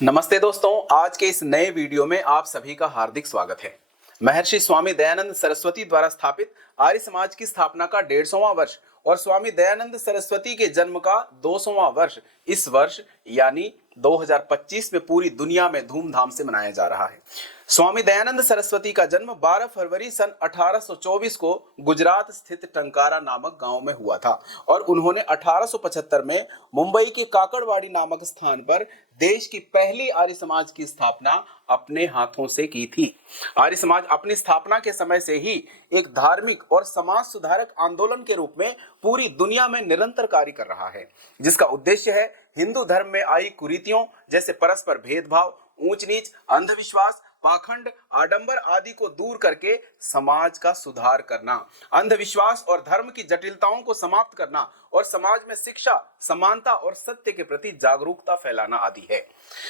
नमस्ते दोस्तों, आज के इस नए वीडियो में आप सभी का हार्दिक स्वागत है। महर्षि स्वामी दयानंद सरस्वती द्वारा स्थापित आर्य समाज की स्थापना का 150वां वर्ष और स्वामी दयानंद सरस्वती के जन्म का 200वां वर्ष इस वर्ष यानी 2025 में पूरी दुनिया में धूमधाम से मनाया जा रहा है। स्वामी दयानंद सरस्वती का जन्म 12 फरवरी सन 1824 को गुजरात स्थित टंकारा नामक गांव में हुआ था और उन्होंने 1875 में मुंबई के काकड़वाड़ी नामक स्थान पर देश की पहली आर्य समाज की स्थापना अपने हाथों से की थी। आर्य समाज अपनी स्थापना के समय से ही एक धार्मिक और समाज सुधारक आंदोलन के रूप में पूरी दुनिया में निरंतर कार्य कर रहा है, जिसका उद्देश्य है हिंदू धर्म में आई कुरीतियों जैसे परस्पर भेदभाव, ऊंच नीच, अंधविश्वास, पाखंड, आडंबर आदि को दूर करके समाज का सुधार करना, अंधविश्वास और धर्म की जटिलताओं को समाप्त करना और समाज में शिक्षा, समानता और सत्य के प्रति जागरूकता फैलाना आदि है।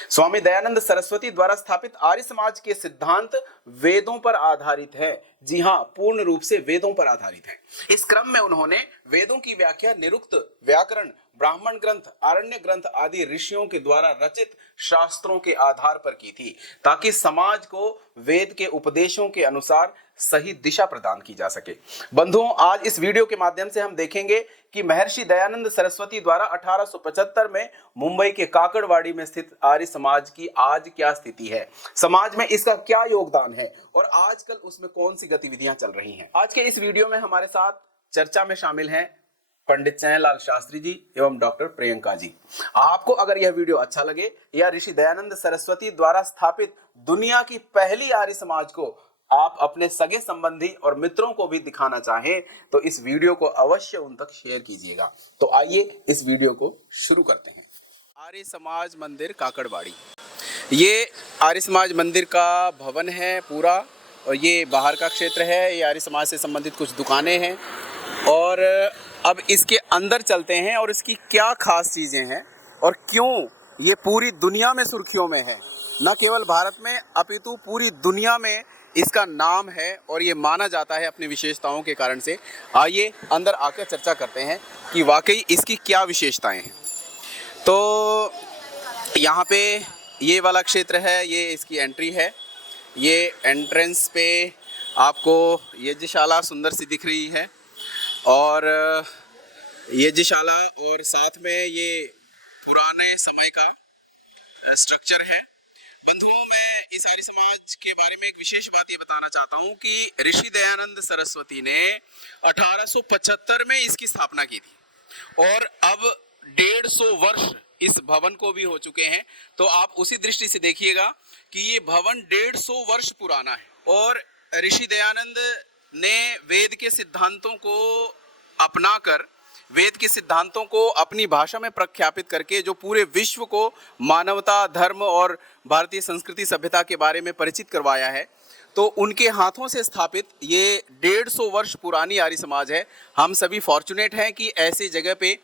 स्वामी दयानंद सरस्वती द्वारा स्थापित आर्य समाज के सिद्धांत वेदों पर आधारित है। जी हाँ, पूर्ण रूप से वेदों पर आधारित है। इस क्रम में उन्होंने वेदों की व्याख्या निरुक्त, व्याकरण, ब्राह्मण ग्रंथ, आरण्य ग्रंथ आदि ऋषियों के द्वारा रचित शास्त्रों के आधार पर की थी, ताकि समाज को वेद के उपदेशों के अनुसार सही दिशा प्रदान की जा सके। बंधुओं, आज इस वीडियो के माध्यम से हम देखेंगे कि महर्षि दयानंद सरस्वती द्वारा 1875 में मुंबई के काकड़वाड़ी में स्थित आर्य समाज की आज क्या स्थिति है, समाज में इसका क्या योगदान है और आजकल उसमें कौन सी गतिविधियां चल रही हैं। आज के इस वीडियो में हमारे साथ चर्चा में शामिल हैं पंडित चैनलाल शास्त्री जी एवं डॉक्टर प्रियंका जी। आपको अगर यह वीडियो अच्छा लगे या ऋषि दयानंद सरस्वती द्वारा स्थापित दुनिया की पहली आर्य समाज को आप अपने सगे संबंधी और मित्रों को भी दिखाना चाहें तो इस वीडियो को अवश्य उन तक शेयर कीजिएगा। तो आइए इस वीडियो को शुरू करते हैं। आर्य समाज मंदिर काकड़वाड़ी, ये आर्य समाज मंदिर का भवन है पूरा और ये बाहर का क्षेत्र है। ये आर्य समाज से संबंधित कुछ दुकानें हैं और अब इसके अंदर चलते हैं और इसकी क्या खास चीज़ें हैं और क्यों ये पूरी दुनिया में सुर्खियों में है। न केवल भारत में अपितु पूरी दुनिया में इसका नाम है और ये माना जाता है अपनी विशेषताओं के कारण से। आइए अंदर आकर चर्चा करते हैं कि वाकई इसकी क्या विशेषताएं हैं। तो यहाँ पे ये वाला क्षेत्र है, ये इसकी एंट्री है। ये एंट्रेंस पे आपको यज्ञशाला सुंदर सी दिख रही है और यज्ञशाला और साथ में ये पुराने समय का स्ट्रक्चर है। बंधुओं, मैं इस आर्य समाज के बारे में एक विशेष बात ये बताना चाहता हूँ कि ऋषि दयानंद सरस्वती ने 1875 में इसकी स्थापना की थी और अब 150 वर्ष इस भवन को भी हो चुके हैं। तो आप उसी दृष्टि से देखिएगा कि ये भवन 150 वर्ष पुराना है और ऋषि दयानंद ने वेद के सिद्धांतों को अपनाकर, वेद के सिद्धांतों को अपनी भाषा में प्रख्यापित करके जो पूरे विश्व को मानवता, धर्म और भारतीय संस्कृति सभ्यता के बारे में परिचित करवाया है। तो उनके हाथों से स्थापित ये 150 वर्ष पुरानी आर्य समाज है। हम सभी फॉर्चुनेट हैं कि ऐसी जगह पे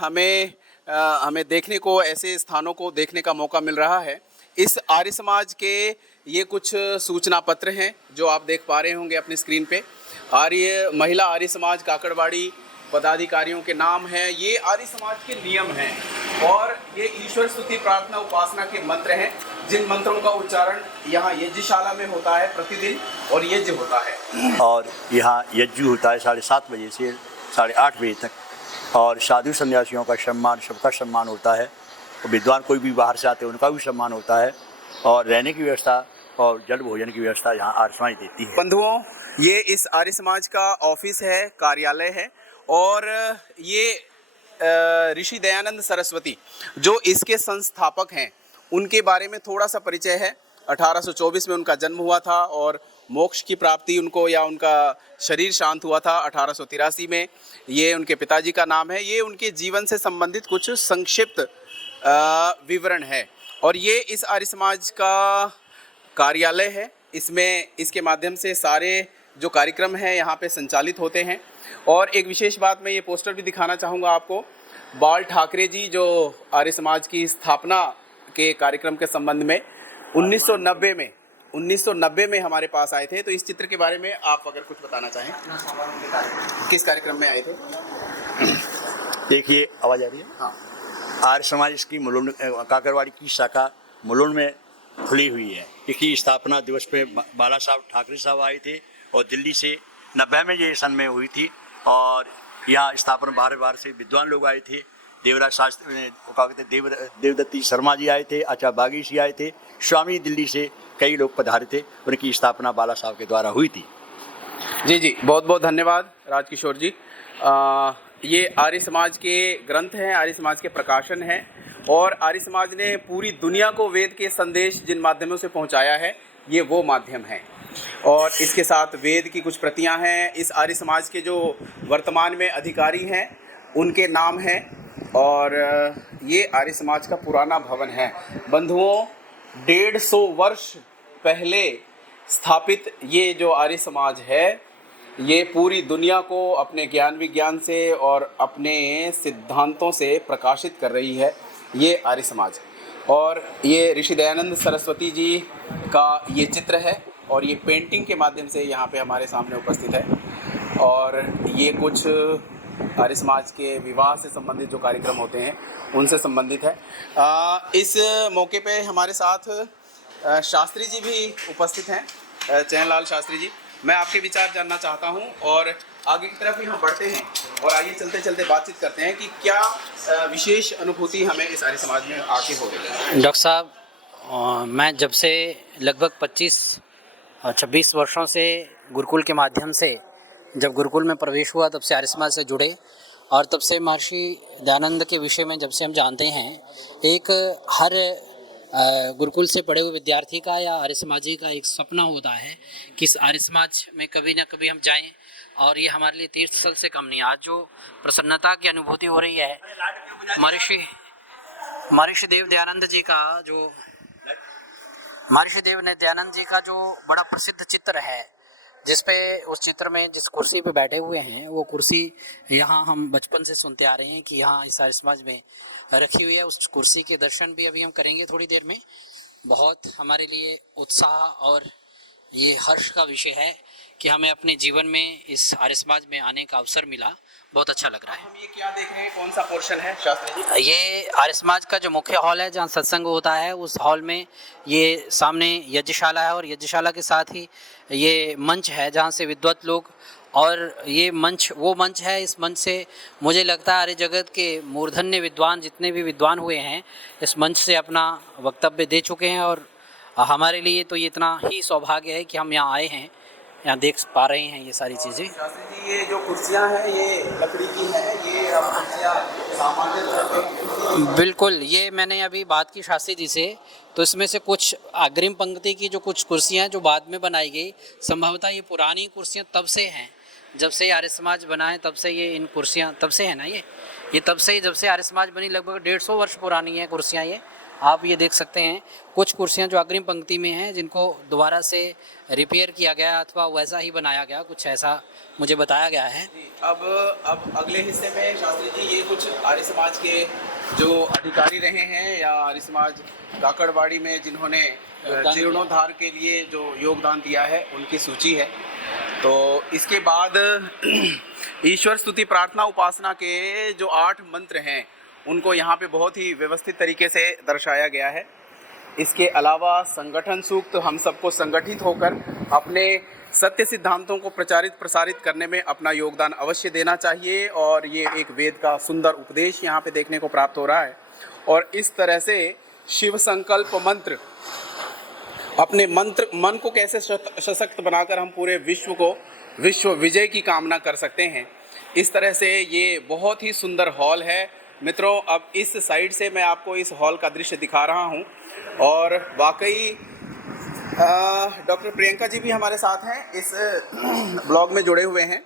हमें देखने को, ऐसे स्थानों को देखने का मौका मिल रहा है। इस आर्य समाज के ये कुछ सूचना पत्र हैं जो आप देख पा रहे होंगे अपनी स्क्रीन पे। महिला आर्य समाज काकड़वाड़ी पदाधिकारियों के नाम हैं। ये आर्य समाज के नियम हैं और ये ईश्वर स्तुति, प्रार्थना, उपासना के मंत्र हैं, जिन मंत्रों का उच्चारण यहाँ यज्ञशाला में होता है प्रतिदिन और यज्ञ होता है। और यहाँ यज्ञ होता है 7:30 बजे से 8:30 बजे तक और साधु सन्यासियों का सम्मान, सबका सम्मान होता है। और विद्वान कोई भी बाहर से आते हैं उनका भी सम्मान होता है और रहने की व्यवस्था और जल भोजन की व्यवस्था यहाँ आर्य समाज देती है। बंधुओं, ये इस आर्य समाज का ऑफिस है, कार्यालय है और ये ऋषि दयानंद सरस्वती जो इसके संस्थापक हैं उनके बारे में थोड़ा सा परिचय है। 1824 में उनका जन्म हुआ था और मोक्ष की प्राप्ति उनको, या उनका शरीर शांत हुआ था 1883 में। ये उनके पिताजी का नाम है। ये उनके जीवन से संबंधित कुछ संक्षिप्त विवरण है और ये इस आर्य समाज का कार्यालय है। इसमें इसके माध्यम से सारे जो कार्यक्रम हैं यहाँ पे संचालित होते हैं। और एक विशेष बात, मैं ये पोस्टर भी दिखाना चाहूँगा आपको। बाल ठाकरे जी जो आर्य समाज की स्थापना के कार्यक्रम के संबंध में 1990 में हमारे पास आए थे। तो इस चित्र के बारे में आप अगर कुछ बताना चाहें। किस कार्यक्रम में आए थे? देखिए, आवाज़ आ रही है? हाँ। आर्य समाज की काकड़वाड़ी की शाखा मुलुंड में खुली हुई है। इसकी स्थापना दिवस पे बाला साहब ठाकरे साहब आए थे और दिल्ली से 90 में ये सन में हुई थी। और यहाँ स्थापना बाहर से विद्वान लोग आए थे। देवराज शास्त्री, क्या कहते देवदत्ती शर्मा जी आए थे, आचार्य बागी जी आए थे, स्वामी दिल्ली से कई लोग पधारे थे। उनकी स्थापना बाला साहब के द्वारा हुई थी। जी जी, बहुत बहुत धन्यवाद राजकिशोर जी। ये आर्य समाज के ग्रंथ हैं, आर्य समाज के प्रकाशन हैं और आर्य समाज ने पूरी दुनिया को वेद के संदेश जिन माध्यमों से पहुंचाया है, ये वो माध्यम हैं। और इसके साथ वेद की कुछ प्रतियां हैं। इस आर्य समाज के जो वर्तमान में अधिकारी हैं उनके नाम हैं और ये आर्य समाज का पुराना भवन है। बंधुओं, 150 वर्ष पहले स्थापित ये जो आर्य समाज है, ये पूरी दुनिया को अपने ज्ञान विज्ञान से और अपने सिद्धांतों से प्रकाशित कर रही है, ये आर्य समाज। और ये ऋषि दयानंद सरस्वती जी का ये चित्र है और ये पेंटिंग के माध्यम से यहाँ पे हमारे सामने उपस्थित है। और ये कुछ आर्य समाज के विवाह से संबंधित जो कार्यक्रम होते हैं उनसे संबंधित है। इस मौके पे हमारे साथ शास्त्री जी भी उपस्थित हैं, चैनलाल शास्त्री जी। मैं आपके विचार जानना चाहता हूं और आगे की तरफ ही हम बढ़ते हैं और आइए चलते चलते बातचीत करते हैं कि क्या विशेष अनुभूति हमें इस आर्य समाज में आके हो रही है। डॉक्टर साहब, मैं जब से लगभग 25-26 वर्षों से गुरुकुल के माध्यम से जब गुरुकुल में प्रवेश हुआ, तब से आर्य समाज से जुड़े और तब से महर्षि दयानंद के विषय में जब से हम जानते हैं, एक हर गुरुकुल से पढ़े हुए विद्यार्थी का या आर्य समाजी का एक सपना होता है कि इस आर्य समाज में कभी ना कभी हम जाएं और ये हमारे लिए तीर्थ स्थल से कम नहीं। आज जो प्रसन्नता की अनुभूति हो रही है, महर्षि देव दयानंद जी का जो बड़ा प्रसिद्ध चित्र है, जिसपे उस चित्र में जिस कुर्सी पे बैठे हुए हैं, वो कुर्सी यहाँ हम बचपन से सुनते आ रहे हैं कि यहाँ इस आर्य समाज में रखी हुई है। उस कुर्सी के दर्शन भी अभी हम करेंगे थोड़ी देर में। बहुत हमारे लिए उत्साह और ये हर्ष का विषय है कि हमें अपने जीवन में इस आर्य समाज में आने का अवसर मिला। बहुत अच्छा लग रहा है। हम ये क्या देख रहे हैं, कौन सा पोर्शन है शास्त्री जी? ये आर्य समाज का जो मुख्य हॉल है जहाँ सत्संग होता है, उस हॉल में ये सामने यज्ञशाला है और यज्ञशाला के साथ ही ये मंच है जहाँ से विद्वत लोग, और ये मंच वो मंच है, इस मंच से मुझे लगता है आर्य जगत के मूर्धन्य विद्वान जितने भी विद्वान हुए हैं इस मंच से अपना वक्तव्य दे चुके हैं। और हमारे लिए तो ये इतना ही सौभाग्य है कि हम यहाँ आए हैं, यहाँ देख पा रहे हैं ये सारी चीज़ें। शास्त्री जी, ये जो कुर्सियां हैं ये लकड़ी की हैं, ये अब कुर्सियां सामान्य तौर पे? बिल्कुल, ये मैंने अभी बात की शास्त्री जी से, तो इसमें से कुछ अग्रिम पंक्ति की जो कुछ कुर्सियां जो बाद में बनाई गई, संभवतः ये पुरानी कुर्सियां तब से हैं, जब से आर्य समाज बना है तब से ये इन कुर्सियां तब से है ना, ये तब से ही, जब से आर्य समाज बनी लगभग 150 वर्ष पुरानी है कुर्सियां। ये आप ये देख सकते हैं कुछ कुर्सियां जो अग्रिम पंक्ति में हैं, जिनको दोबारा से रिपेयर किया गया अथवा वैसा ही बनाया गया, कुछ ऐसा मुझे बताया गया है। अब अगले हिस्से में शास्त्री जी ये कुछ आर्य समाज के जो अधिकारी रहे हैं या आर्य समाज काकड़बाड़ी में जिन्होंने जीर्णोद्धार के लिए जो योगदान दिया है उनकी सूची है। तो इसके बाद ईश्वर स्तुति प्रार्थना उपासना के जो 8 मंत्र हैं उनको यहाँ पे बहुत ही व्यवस्थित तरीके से दर्शाया गया है। इसके अलावा संगठन सूक्त, हम सबको संगठित होकर अपने सत्य सिद्धांतों को प्रचारित प्रसारित करने में अपना योगदान अवश्य देना चाहिए। और ये एक वेद का सुंदर उपदेश यहाँ पे देखने को प्राप्त हो रहा है। और इस तरह से शिव संकल्प मंत्र, अपने मन को कैसे सशक्त बनाकर हम पूरे विश्व विजय की कामना कर सकते हैं, इस तरह से ये बहुत ही सुंदर हॉल है। मित्रों, अब इस साइड से मैं आपको इस हॉल का दृश्य दिखा रहा हूँ और वाकई डॉक्टर प्रियंका जी भी हमारे साथ हैं, इस ब्लॉग में जुड़े हुए हैं।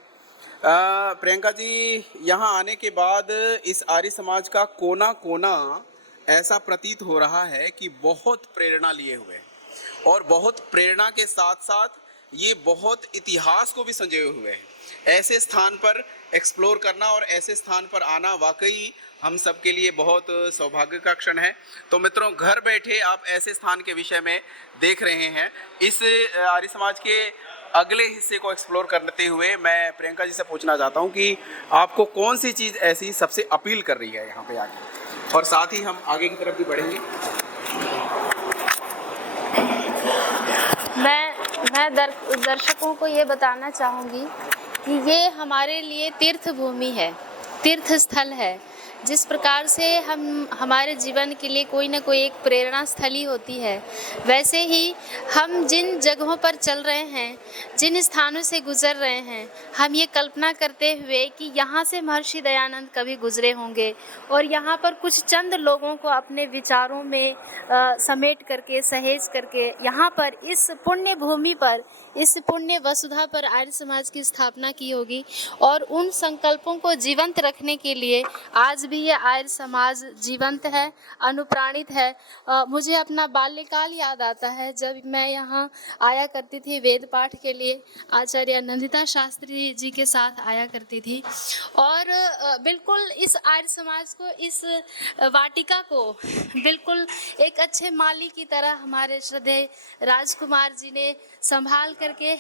प्रियंका जी, यहाँ आने के बाद इस आर्य समाज का कोना कोना ऐसा प्रतीत हो रहा है कि बहुत प्रेरणा लिए हुए और बहुत प्रेरणा के साथ साथ ये बहुत इतिहास को भी संजोए हुए हैं। ऐसे स्थान पर एक्सप्लोर करना और ऐसे स्थान पर आना वाकई हम सब के लिए बहुत सौभाग्य का क्षण है। तो मित्रों, घर बैठे आप ऐसे स्थान के विषय में देख रहे हैं। इस आर्य समाज के अगले हिस्से को एक्सप्लोर करते हुए मैं प्रियंका जी से पूछना चाहता हूं कि आपको कौन सी चीज़ ऐसी सबसे अपील कर रही है यहाँ पे आके, और साथ ही हम आगे की तरफ भी बढ़ेंगे। मैं दर्शकों को ये बताना चाहूँगी कि ये हमारे लिए तीर्थ भूमि है, तीर्थ स्थल है। जिस प्रकार से हम हमारे जीवन के लिए कोई ना कोई एक प्रेरणा स्थली होती है, वैसे ही हम जिन जगहों पर चल रहे हैं, जिन स्थानों से गुजर रहे हैं, हम ये कल्पना करते हुए कि यहाँ से महर्षि दयानंद कभी गुजरे होंगे और यहाँ पर कुछ चंद लोगों को अपने विचारों में समेट करके, सहेज करके यहाँ पर इस पुण्य भूमि पर, इस पुण्य वसुधा पर आर्य समाज की स्थापना की होगी। और उन संकल्पों को जीवंत रखने के लिए आज भी ये आर्य समाज जीवंत है, अनुप्राणित है। मुझे अपना बाल्यकाल याद आता है, जब मैं यहाँ आया करती थी वेद पाठ के लिए, आचार्य नंदिता शास्त्री जी के साथ आया करती थी। और बिल्कुल इस आर्य समाज को, इस वाटिका को बिल्कुल एक अच्छे माली की तरह हमारे श्रद्धेय राजकुमार जी ने संभाल करके,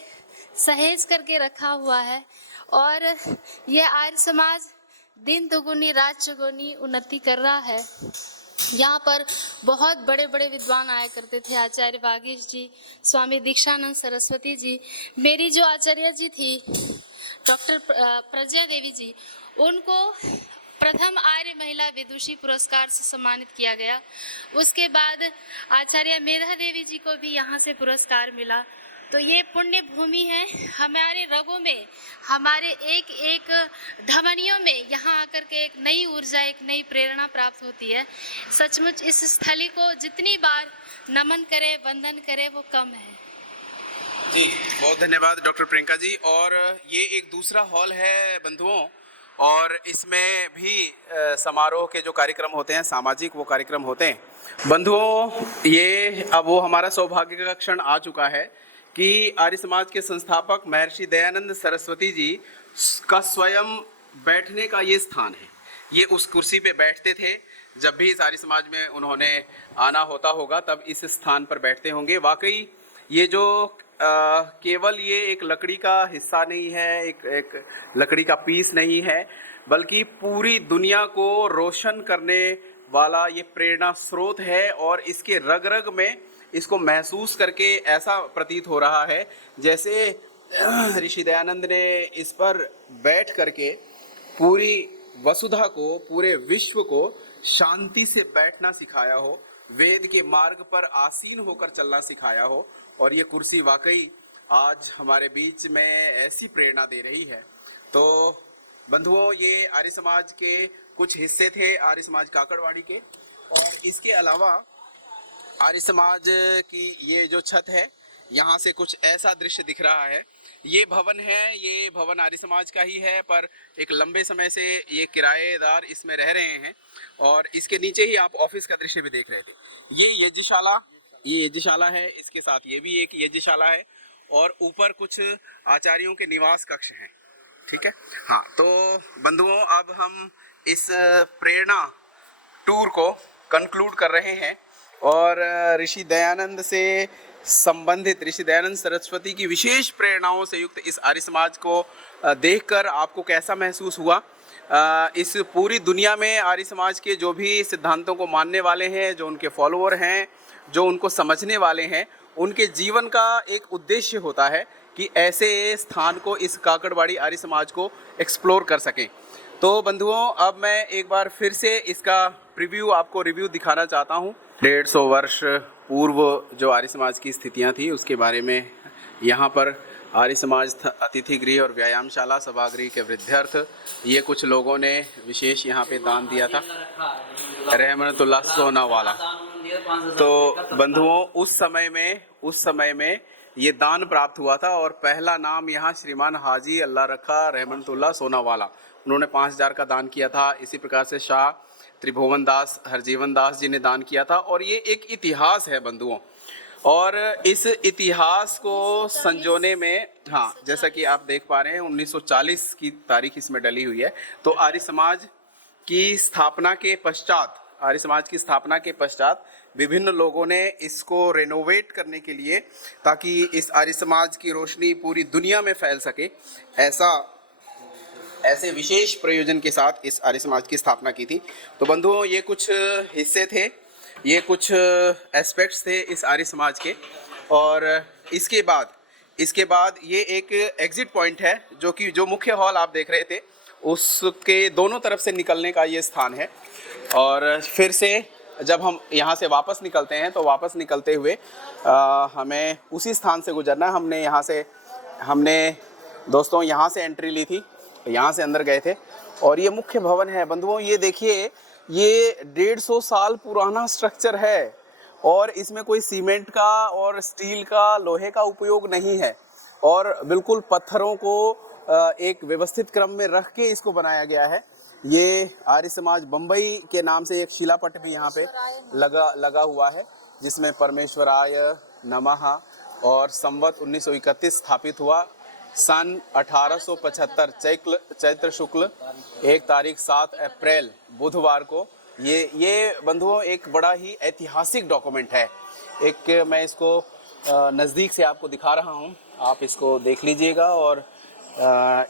सहेज करके रखा हुआ है। और ये आर्य समाज दिन दुगुनी रात चौगुनी उन्नति कर रहा है। यहाँ पर बहुत बड़े बड़े विद्वान आया करते थे, आचार्य वागीश जी, स्वामी दीक्षानंद सरस्वती जी। मेरी जो आचार्य जी थी डॉक्टर प्रज्ञा देवी जी, उनको प्रथम आर्य महिला विदुषी पुरस्कार से सम्मानित किया गया। उसके बाद आचार्य मेधा देवी जी को भी यहाँ से पुरस्कार मिला। तो ये पुण्य भूमि है, हमारे रगों में, हमारे एक एक धमनियों में यहाँ आकर के एक नई ऊर्जा, एक नई प्रेरणा प्राप्त होती है। सचमुच इस स्थली को जितनी बार नमन करे, वंदन करे, वो कम है। जी, बहुत धन्यवाद डॉक्टर प्रियंका जी। और ये एक दूसरा हॉल है बंधुओं, और इसमें भी समारोह के जो कार्यक्रम होते हैं, सामाजिक वो कार्यक्रम होते हैं। बंधुओं, ये अब वो हमारा सौभाग्य का क्षण आ चुका है कि आर्य समाज के संस्थापक महर्षि दयानंद सरस्वती जी का स्वयं बैठने का ये स्थान है। ये उस कुर्सी पे बैठते थे, जब भी इस आर्य समाज में उन्होंने आना होता होगा तब इस स्थान पर बैठते होंगे। वाकई ये जो केवल ये एक लकड़ी का हिस्सा नहीं है, एक लकड़ी का पीस नहीं है, बल्कि पूरी दुनिया को रोशन करने वाला ये प्रेरणा स्रोत है। और इसके रग रग में इसको महसूस करके ऐसा प्रतीत हो रहा है जैसे ऋषि दयानंद ने इस पर बैठ करके पूरी वसुधा को, पूरे विश्व को शांति से बैठना सिखाया हो, वेद के मार्ग पर आसीन होकर चलना सिखाया हो। और ये कुर्सी वाकई आज हमारे बीच में ऐसी प्रेरणा दे रही है। तो बंधुओं, ये आर्य समाज के कुछ हिस्से थे, आर्य समाज काकड़वाड़ी के। और इसके अलावा आर्य समाज की ये जो छत है, यहाँ से कुछ ऐसा दृश्य दिख रहा है। ये भवन है, ये भवन आर्य समाज का ही है, पर एक लंबे समय से ये किराएदार इसमें रह रहे हैं। और इसके नीचे ही आप ऑफिस का दृश्य भी देख रहे थे। ये यज्ञशाला है, इसके साथ ये भी एक यज्ञशाला है, और ऊपर कुछ आचार्यों के निवास कक्ष हैं। ठीक है, हाँ। तो बंधुओं, अब हम इस प्रेरणा टूर को कंक्लूड कर रहे हैं और ऋषि दयानंद से संबंधित, ऋषि दयानंद सरस्वती की विशेष प्रेरणाओं से युक्त इस आर्य समाज को देखकर आपको कैसा महसूस हुआ। इस पूरी दुनिया में आर्य समाज के जो भी सिद्धांतों को मानने वाले हैं, जो उनके फॉलोअर हैं, जो उनको समझने वाले हैं, उनके जीवन का एक उद्देश्य होता है कि ऐसे स्थान को, इस काकड़वाड़ी आर्य समाज को एक्सप्लोर कर सकें। तो बंधुओं, अब मैं एक बार फिर से इसका आपको रिव्यू दिखाना चाहता हूँ। 150 वर्ष पूर्व जो आर्य समाज की स्थितियाँ थी उसके बारे में। यहाँ पर आर्य समाज अतिथि गृह और व्यायामशाला, सभागृह के वृद्धार्थ, ये कुछ लोगों ने विशेष यहाँ पे दान दिया था, रहमतुल्लाह सोनावाला। तो बंधुओं, उस समय में ये दान प्राप्त हुआ था और पहला नाम यहाँ श्रीमान हाजी अल्लाह रखा रहमतुल्लाह सोनावाला, उन्होंने 5000 का दान किया था। इसी प्रकार से शाह त्रिभुवन दास, हरजीवन दास जी ने दान किया था। और ये एक इतिहास है बंधुओं, और इस इतिहास को संजोने में, हाँ, जैसा कि आप देख पा रहे हैं 1940 की तारीख इसमें डली हुई है। तो आर्य समाज की स्थापना के पश्चात विभिन्न लोगों ने इसको रेनोवेट करने के लिए, ताकि इस आर्य समाज की रोशनी पूरी दुनिया में फैल सके, ऐसे विशेष प्रयोजन के साथ इस आर्य समाज की स्थापना की थी। तो बंधुओं, ये कुछ हिस्से थे, ये कुछ एस्पेक्ट्स थे इस आर्य समाज के। और इसके बाद इसके बाद ये एक एग्जिट पॉइंट है, जो मुख्य हॉल आप देख रहे थे उसके दोनों तरफ से निकलने का ये स्थान है। और फिर से जब हम यहाँ से वापस निकलते हैं तो वापस निकलते हुए हमें उसी स्थान से गुजरना है। हमने दोस्तों यहाँ से एंट्री ली थी, यहाँ से अंदर गए थे और ये मुख्य भवन है। बंधुओं ये देखिए, ये 150 साल पुराना स्ट्रक्चर है और इसमें कोई सीमेंट का और स्टील का, लोहे का उपयोग नहीं है और बिल्कुल पत्थरों को एक व्यवस्थित क्रम में रख के इसको बनाया गया है। ये आर्य समाज बम्बई के नाम से एक शिलापट भी यहाँ पे लगा हुआ है, जिसमें परमेश्वराय नमः और संवत 1931 स्थापित हुआ। सन 1875 चैत्र शुक्ल 1 तारीख 7 अप्रैल बुधवार को ये बंधुओं एक बड़ा ही ऐतिहासिक डॉक्यूमेंट है। एक मैं इसको नज़दीक से आपको दिखा रहा हूँ, आप इसको देख लीजिएगा और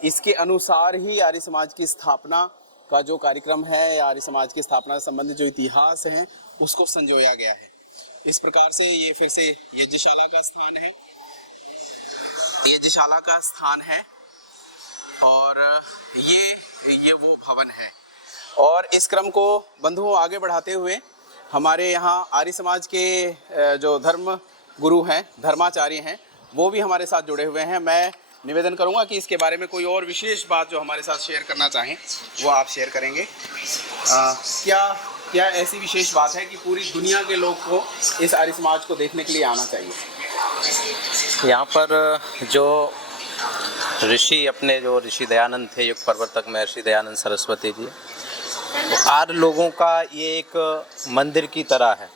इसके अनुसार ही आर्य समाज की स्थापना का जो कार्यक्रम है, आर्य समाज की स्थापना से संबंधित जो इतिहास है उसको संजोया गया है। इस प्रकार से ये फिर से यज्ञशाला का स्थान है, यज्ञशाला का स्थान है और ये वो भवन है। और इस क्रम को बंधुओं आगे बढ़ाते हुए हमारे यहाँ आर्य समाज के जो धर्म गुरु हैं, धर्माचार्य हैं, वो भी हमारे साथ जुड़े हुए हैं। मैं निवेदन करूंगा कि इसके बारे में कोई और विशेष बात जो हमारे साथ शेयर करना चाहें वो आप शेयर करेंगे। क्या ऐसी विशेष बात है कि पूरी दुनिया के लोग को इस आर्य समाज को देखने के लिए आना चाहिए? यहाँ पर जो ऋषि दयानंद थे, युग प्रवर्तक महर्षि दयानंद सरस्वती जी, आर्य लोगों का ये एक मंदिर की तरह है,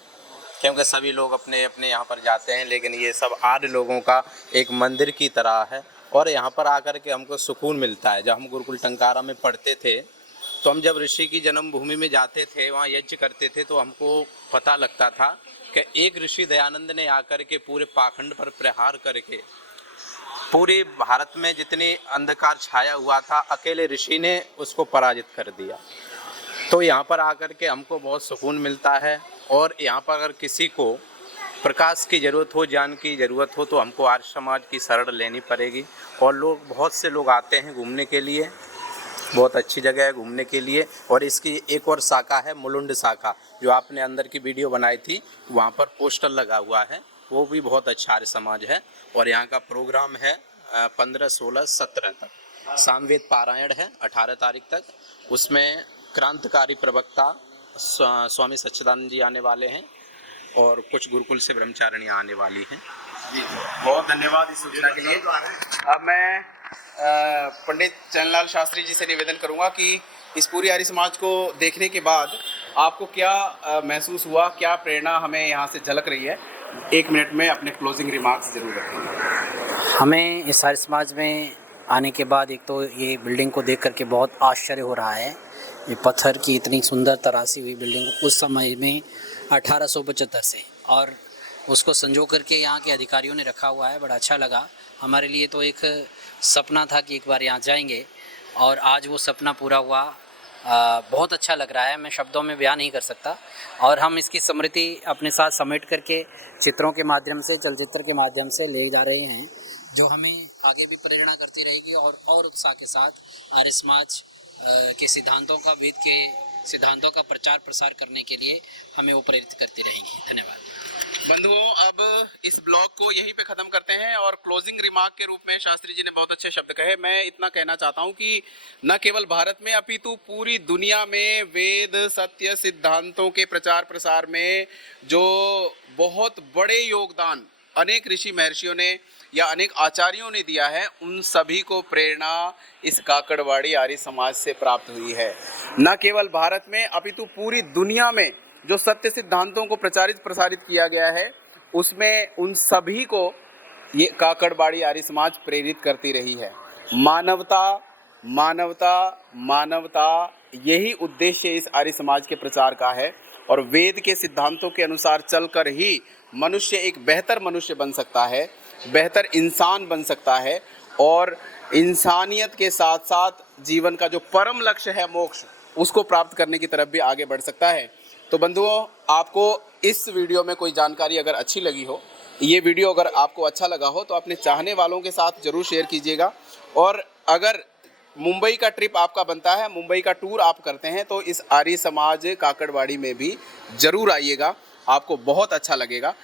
क्योंकि सभी लोग अपने अपने यहाँ पर जाते हैं, लेकिन ये सब आर्य लोगों का एक मंदिर की तरह है। और यहाँ पर आकर के हमको सुकून मिलता है। जब हम गुरुकुल टंकारा में पढ़ते थे तो हम जब ऋषि की जन्मभूमि में जाते थे, वहाँ यज्ञ करते थे, तो हमको पता लगता था कि एक ऋषि दयानंद ने आकर के पूरे पाखंड पर प्रहार करके पूरे भारत में जितनी अंधकार छाया हुआ था, अकेले ऋषि ने उसको पराजित कर दिया। तो यहाँ पर आकर के हमको बहुत सुकून मिलता है। और यहाँ पर अगर किसी को प्रकाश की ज़रूरत हो, ज्ञान की ज़रूरत हो, तो हमको आर्य समाज की शरण लेनी पड़ेगी। और बहुत से लोग आते हैं घूमने के लिए, बहुत अच्छी जगह है घूमने के लिए। और इसकी एक और शाखा है, मुलुंड शाखा, जो आपने अंदर की वीडियो बनाई थी, वहाँ पर पोस्टर लगा हुआ है, वो भी बहुत अच्छा आर्य समाज है। और यहाँ का प्रोग्राम है 15, 16, 17 तक सामवेद पारायण है 18 तारीख तक। उसमें क्रांतिकारी प्रवक्ता स्वामी सच्चिदानंद जी आने वाले हैं और कुछ गुरुकुल से ब्रह्मचारिणियाँ आने वाली हैं। जी, बहुत धन्यवाद इस सूचना के लिए। अब मैं पंडित चंद्रलाल शास्त्री जी से निवेदन करूंगा कि इस पूरी आर्य समाज को देखने के बाद आपको क्या महसूस हुआ, क्या प्रेरणा हमें यहाँ से झलक रही है? 1 मिनट में अपने क्लोजिंग रिमार्क्स जरूर रखेंगे। हमें इस आर्य समाज में आने के बाद एक तो ये बिल्डिंग को देख करके बहुत आश्चर्य हो रहा है। ये पत्थर की इतनी सुंदर तराशी हुई बिल्डिंग उस समय में 1875 से, और उसको संजो करके यहाँ के अधिकारियों ने रखा हुआ है। बड़ा अच्छा लगा हमारे लिए। तो एक सपना था कि एक बार यहाँ जाएंगे और आज वो सपना पूरा हुआ। बहुत अच्छा लग रहा है, मैं शब्दों में बयान नहीं कर सकता। और हम इसकी स्मृति अपने साथ समेट करके चित्रों के माध्यम से, चलचित्र के माध्यम से ले जा रहे हैं, जो हमें आगे भी प्रेरणा करती रहेगी और उत्साह के साथ आर्य समाज के सिद्धांतों का, वेद के सिद्धांतों का प्रचार प्रसार करने के लिए हमें वो प्रेरित करती रहेंगी। धन्यवाद बंधुओं, अब इस ब्लॉग को यहीं पे ख़त्म करते हैं और क्लोजिंग रिमार्क के रूप में शास्त्री जी ने बहुत अच्छे शब्द कहे। मैं इतना कहना चाहता हूँ कि न केवल भारत में अपितु पूरी दुनिया में वेद सत्य सिद्धांतों के प्रचार प्रसार में जो बहुत बड़े योगदान अनेक ऋषि महर्षियों ने या अनेक आचार्यों ने दिया है, उन सभी को प्रेरणा इस काकड़वाड़ी आर्य समाज से प्राप्त हुई है। न केवल भारत में अपितु पूरी दुनिया में जो सत्य सिद्धांतों को प्रचारित प्रसारित किया गया है, उसमें उन सभी को ये काकड़वाड़ी आर्य समाज प्रेरित करती रही है। मानवता मानवता मानवता, यही उद्देश्य इस आर्य समाज के प्रचार का है। और वेद के सिद्धांतों के अनुसार चलकर ही मनुष्य एक बेहतर मनुष्य बन सकता है, बेहतर इंसान बन सकता है और इंसानियत के साथ साथ जीवन का जो परम लक्ष्य है मोक्ष, उसको प्राप्त करने की तरफ भी आगे बढ़ सकता है। तो बंधुओं, आपको इस वीडियो में कोई जानकारी अगर अच्छी लगी हो ये वीडियो अगर आपको अच्छा लगा हो तो अपने चाहने वालों के साथ ज़रूर शेयर कीजिएगा। और अगर मुंबई का ट्रिप आपका बनता है, मुंबई का टूर आप करते हैं, तो इस आर्य समाज काकड़वाड़ी में भी ज़रूर आइएगा, आपको बहुत अच्छा लगेगा।